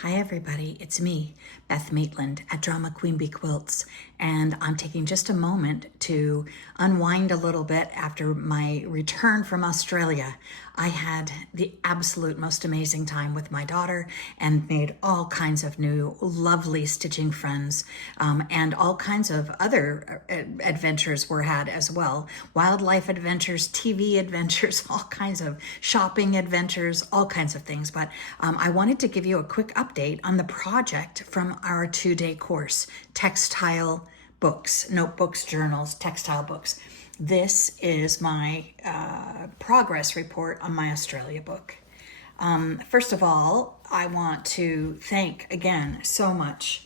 Hi everybody, it's me, Beth Maitland at Drama Queen Bee Quilts, and I'm taking just a moment to unwind a little bit after my return from Australia. I had the absolute most amazing time with my daughter and made all kinds of new lovely stitching friends, and all kinds of other adventures were had as well. Wildlife adventures, TV adventures, all kinds of shopping adventures, all kinds of things. But I wanted to give you a quick update on the project from our 2-day course, textile books, notebooks, journals, textile books. This is my progress report on my Australia book. First of all, I want to thank again so much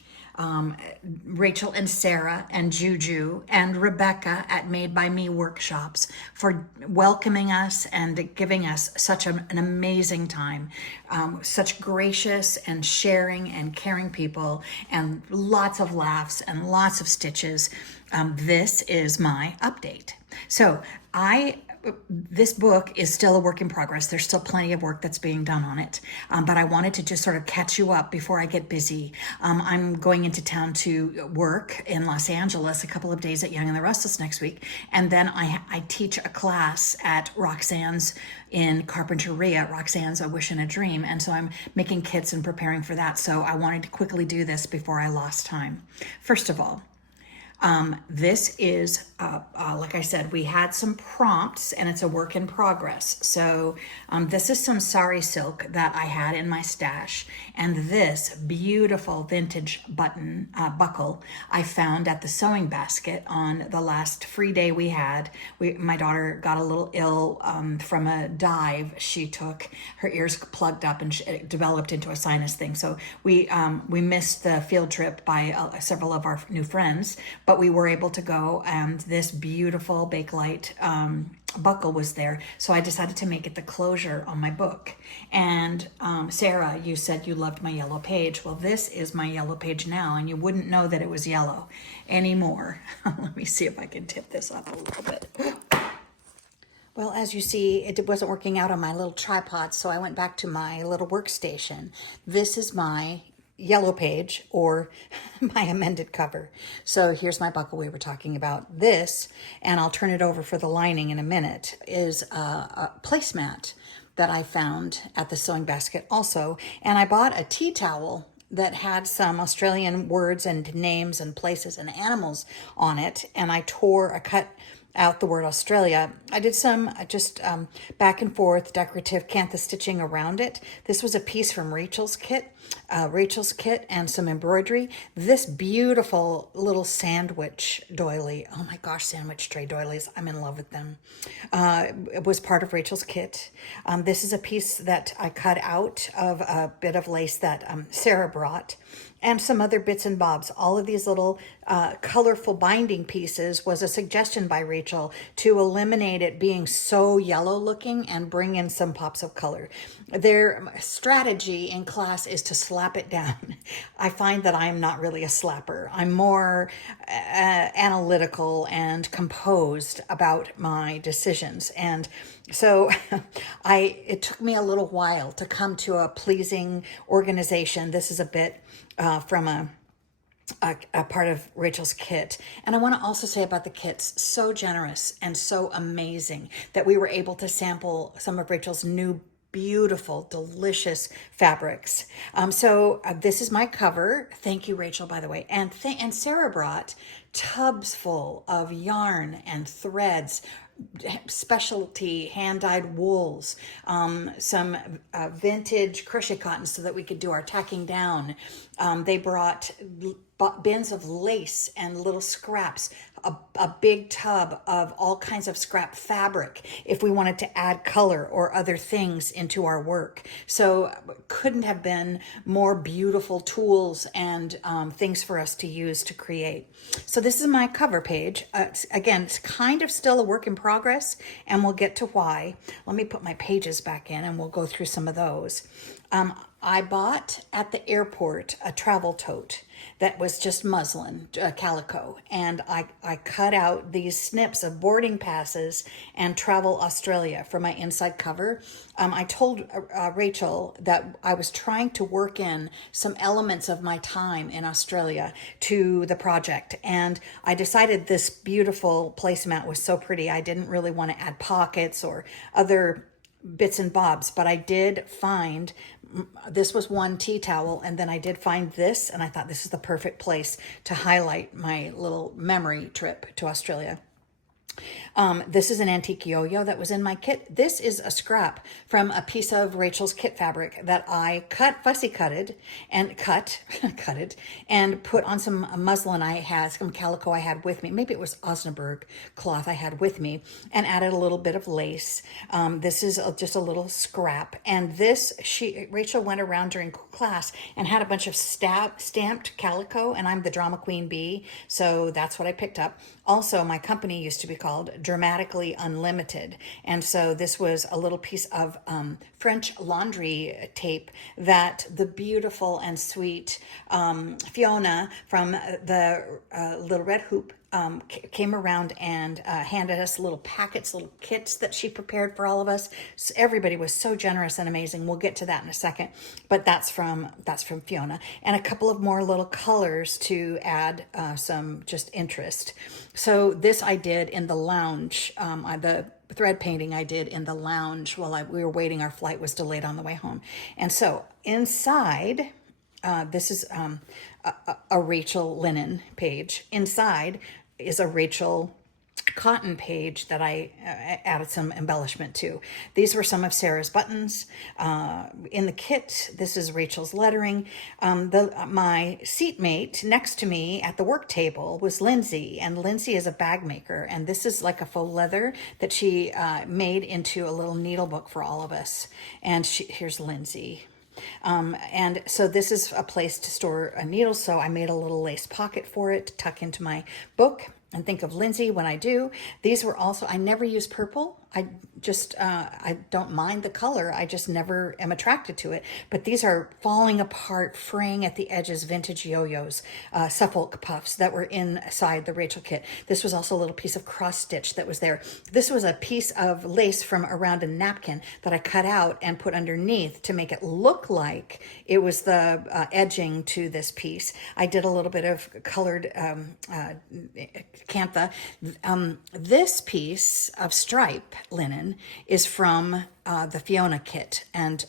Rachel and Sarah and Juju and Rebecca at Made by Me workshops for welcoming us and giving us such an amazing time. Such gracious and sharing and caring people, and lots of laughs and lots of stitches. This is my update. So this book is still a work in progress. There's still plenty of work that's being done on it. But I wanted to just sort of catch you up before I get busy. I'm going into town to work in Los Angeles a couple of days at Young and the Restless next week. And then I teach a class at Roxanne's in Carpinteria. Roxanne's A Wish and a Dream. And so I'm making kits and preparing for that. So I wanted to quickly do this before I lost time. First of all, this is, like I said, we had some prompts and it's a work in progress. So this is some sari silk that I had in my stash. And this beautiful vintage buckle I found at the sewing basket on the last free day we had. My daughter got a little ill from a dive she took. Her ears plugged up and it developed into a sinus thing. So we missed the field trip by several of our new friends, but we were able to go, and this beautiful Bakelite buckle was there. So I decided to make it the closure on my book. And Sarah, you said you loved my yellow page. Well, this is my yellow page now, and you wouldn't know that it was yellow anymore. Let me see if I can tip this up a little bit. Well, as you see, it wasn't working out on my little tripod, so I went back to my little workstation. This is my yellow page, or my amended cover. So here's my buckle we were talking about. This, and I'll turn it over for the lining in a minute, is a placemat that I found at the sewing basket also. And I bought a tea towel that had some Australian words and names and places and animals on it. And I cut out the word Australia. I did some just back and forth decorative cantha stitching around it. This was a piece from Rachel's kit and some embroidery. This beautiful little sandwich doily. Oh my gosh, sandwich tray doilies. I'm in love with them. It was part of Rachel's kit. This is a piece that I cut out of a bit of lace that Sarah brought, and some other bits and bobs. All of these little colorful binding pieces was a suggestion by Rachel to eliminate it being so yellow looking and bring in some pops of color. Their strategy in class is to slap it down. I find that I'm not really a slapper. I'm more analytical and composed about my decisions. And so it took me a little while to come to a pleasing organization. This is a bit from a part of Rachel's kit. And I want to also say about the kits, so generous and so amazing that we were able to sample some of Rachel's new beautiful, delicious fabrics. So this is my cover. Thank you, Rachel, by the way. And Sarah brought tubs full of yarn and threads, specialty hand-dyed wools, some vintage crochet cotton so that we could do our tacking down. They brought bins of lace and little scraps, a big tub of all kinds of scrap fabric if we wanted to add color or other things into our work. So couldn't have been more beautiful tools and things for us to use to create. So this is my cover page. Again, it's kind of still a work in progress, and we'll get to why. Let me put my pages back in and we'll go through some of those. I bought at the airport a travel tote that was just muslin, calico, and I cut out these snips of boarding passes and Travel Australia for my inside cover. I told Rachel that I was trying to work in some elements of my time in Australia to the project, and I decided this beautiful placemat was so pretty I didn't really want to add pockets or other bits and bobs, but I did find this was one tea towel, and then I did find this, and I thought this is the perfect place to highlight my little memory trip to Australia. This is an antique yo-yo that was in my kit. This is a scrap from a piece of Rachel's kit fabric that I fussy cutted and cutted and put on some muslin I had, some calico I had with me. Maybe it was Osnaburg cloth I had with me, and added a little bit of lace. This is just a little scrap. And this, Rachel went around during class and had a bunch of stamped calico, and I'm the drama queen bee, so that's what I picked up. Also, my company used to be called Dramatically Unlimited. And so this was a little piece of French laundry tape that the beautiful and sweet Fiona from the Little Red Hoop came around and handed us little packets, little kits that she prepared for all of us. So everybody was so generous and amazing. We'll get to that in a second, but that's from Fiona, and a couple of more little colors to add some just interest. So this I did in the lounge. The thread painting I did in the lounge while we were waiting. Our flight was delayed on the way home, and so inside. This is a Rachel linen page. Inside is a Rachel cotton page that I added some embellishment to. These were some of Sarah's buttons. In the kit, this is Rachel's lettering. My seatmate next to me at the work table was Lindsay, and Lindsay is a bag maker, and this is like a faux leather that she made into a little needle book for all of us. And here's Lindsay. And so this is a place to store a needle. So I made a little lace pocket for it to tuck into my book and think of Lindsay when I do. These were also, I never use purple. I don't mind the color. I just never am attracted to it. But these are falling apart, fraying at the edges, vintage yo-yos, Suffolk puffs that were inside the Rachel kit. This was also a little piece of cross stitch that was there. This was a piece of lace from around a napkin that I cut out and put underneath to make it look like it was the edging to this piece. I did a little bit of colored cantha. This piece of stripe linen is from the Fiona kit, and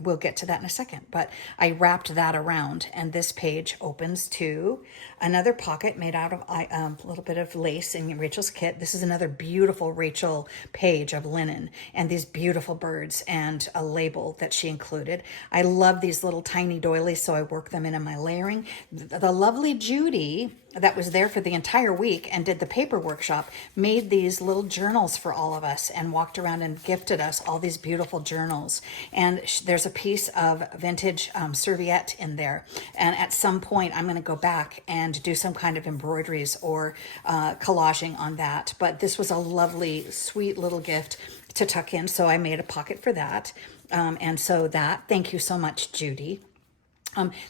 we'll get to that in a second, but I wrapped that around, and this page opens to another pocket made out of a little bit of lace in Rachel's kit. This is another beautiful Rachel page of linen, and these beautiful birds and a label that she included. I love these little tiny doilies, so I work them in my layering. The lovely Judy that was there for the entire week and did the paper workshop made these little journals for all of us and walked around and gifted us all these beautiful journals. And there's a piece of vintage serviette in there. And at some point, I'm going to go back and do some kind of embroideries or collaging on that. But this was a lovely, sweet little gift to tuck in. So I made a pocket for that. And so thank you so much, Judy.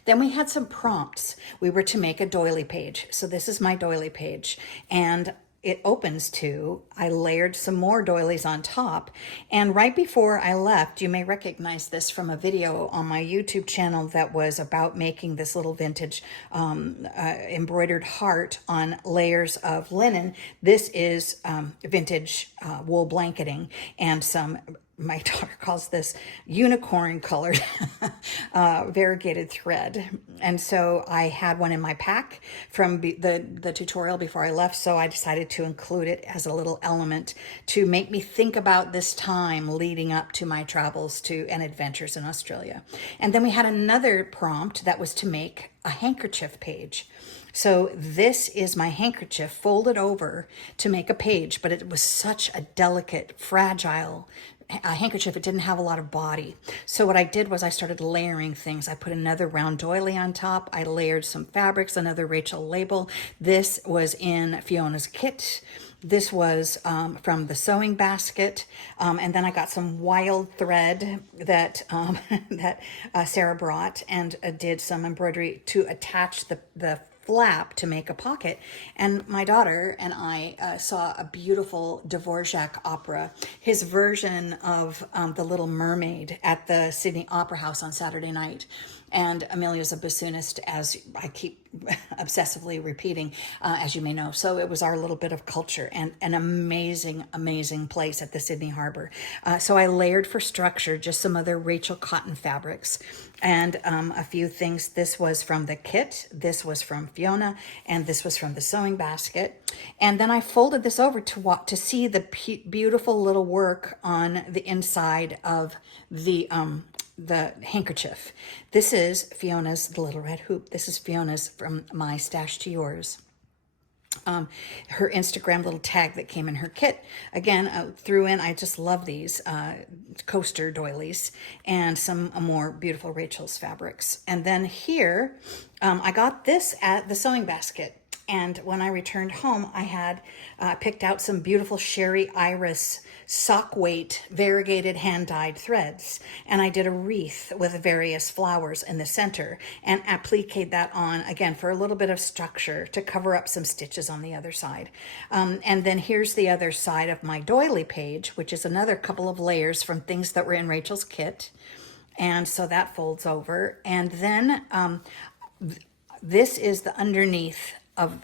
Then we had some prompts. We were to make a doily page. So this is my doily page, and it opens to, I layered some more doilies on top. And right before I left, you may recognize this from a video on my YouTube channel that was about making this little vintage embroidered heart on layers of linen. This is vintage wool blanketing and some, my daughter calls this unicorn colored variegated thread. And so I had one in my pack from the tutorial before I left. So I decided to include it as a little element to make me think about this time leading up to my travels and adventures in Australia. And then we had another prompt that was to make a handkerchief page. So this is my handkerchief folded over to make a page, but it was such a delicate, fragile handkerchief. It didn't have a lot of body. So what I did was I started layering things. I put another round doily on top. I layered some fabrics, another Rachel label. This was in Fiona's kit. This was from the sewing basket, and then I got some wild thread that that Sarah brought, and did some embroidery to attach the flap to make a pocket. And my daughter and I saw a beautiful Dvorak opera, his version of The Little Mermaid, at the Sydney Opera House on Saturday night. And Amelia's a bassoonist, as I keep obsessively repeating, as you may know. So it was our little bit of culture, and an amazing, amazing place at the Sydney Harbor. So I layered for structure just some other Rachel cotton fabrics, and a few things. This was from the kit, this was from Fiona, and this was from the sewing basket. And then I folded this over to see the beautiful little work on the inside of the handkerchief. This is Fiona's, the little red hoop. This is Fiona's from My Stash to Yours. Her Instagram little tag that came in her kit. Again, threw in, I just love these coaster doilies, and some more beautiful Rachel's fabrics. And then here, I got this at the sewing basket. And when I returned home, I had picked out some beautiful Sherry Iris sock weight variegated hand-dyed threads. And I did a wreath with various flowers in the center and appliqued that on, again, for a little bit of structure to cover up some stitches on the other side. And then here's the other side of my doily page, which is another couple of layers from things that were in Rachel's kit. And so that folds over. And then this is the underneath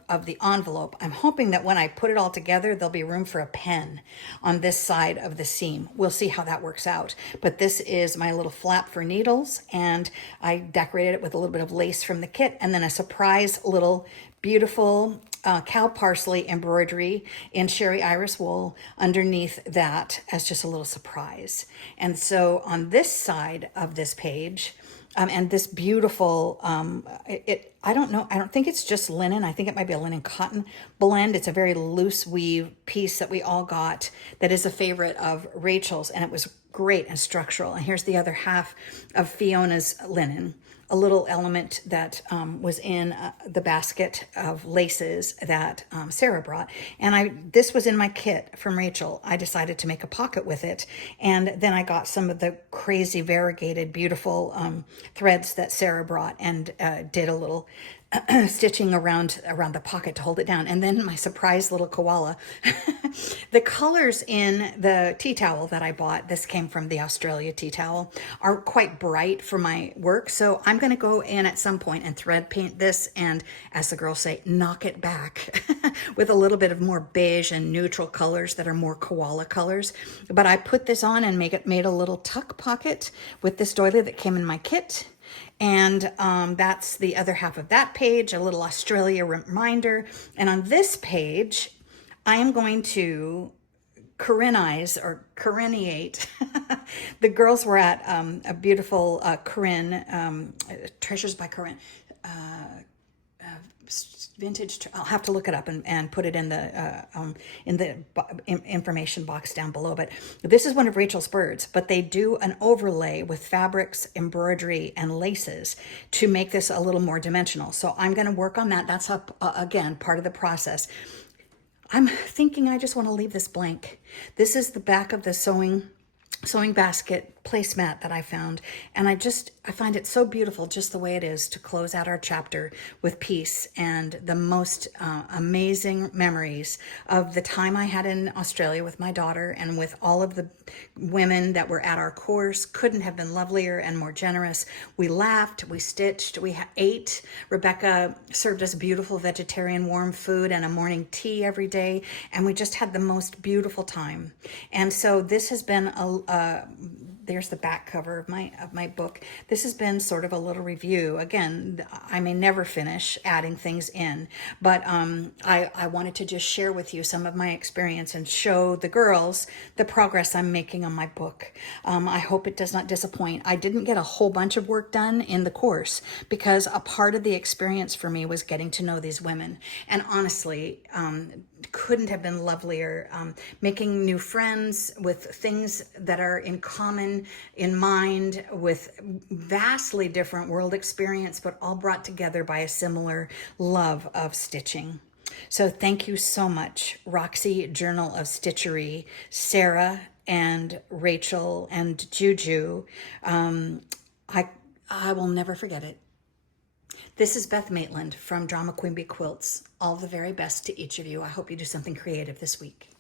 of the envelope. I'm hoping that when I put it all together, there'll be room for a pen on this side of the seam. We'll see how that works out. But this is my little flap for needles, and I decorated it with a little bit of lace from the kit, and then a surprise little beautiful cow parsley embroidery in Sherry Iris wool underneath that as just a little surprise. And so on this side of this page, and this beautiful, I don't know, I don't think it's just linen. I think it might be a linen cotton blend. It's a very loose weave piece that we all got that is a favorite of Rachel's, and it was great and structural. And here's the other half of Fiona's linen, a little element that was in the basket of laces that Sarah brought. And this was in my kit from Rachel. I decided to make a pocket with it. And then I got some of the crazy variegated, beautiful threads that Sarah brought, and did a little stitching around the pocket to hold it down. And then my surprise little koala. The colors in the tea towel that I bought, this came from the Australia tea towel, are quite bright for my work. So I'm going to go in at some point and thread paint this, and, as the girls say, knock it back with a little bit of more beige and neutral colors that are more koala colors. But I put this on and made a little tuck pocket with this doily that came in my kit. And that's the other half of that page, a little Australia reminder. And on this page, I am going to Corinize or Coriniate. The girls were at a beautiful Corinne, Treasures by Corinne, vintage. I'll have to look it up and put it in the information box down below. But this is one of Rachel's birds, but they do an overlay with fabrics, embroidery, and laces to make this a little more dimensional. So I'm going to work on that. That's up again, part of the process. I'm thinking I just want to leave this blank. This is the back of the sewing basket placemat that I found, and I find it so beautiful just the way it is to close out our chapter with peace and the most amazing memories of the time I had in Australia with my daughter and with all of the women that were at our course. Couldn't have been lovelier and more generous. We laughed, we stitched, we ate. Rebecca served us beautiful vegetarian warm food and a morning tea every day, and we just had the most beautiful time. And so this has been there's the back cover of my book. This has been sort of a little review. Again, I may never finish adding things in, but I wanted to just share with you some of my experience and show the girls the progress I'm making on my book. I hope it does not disappoint. I didn't get a whole bunch of work done in the course because a part of the experience for me was getting to know these women. And honestly, couldn't have been lovelier. Making new friends with things that are in common in mind, with vastly different world experience, but all brought together by a similar love of stitching. So thank you so much, Roxy, Journal of Stitchery, Sarah and Rachel and Juju. I I will never forget it. This is Beth Maitland from Drama Queen Bee Quilts. All the very best to each of you. I hope you do something creative this week.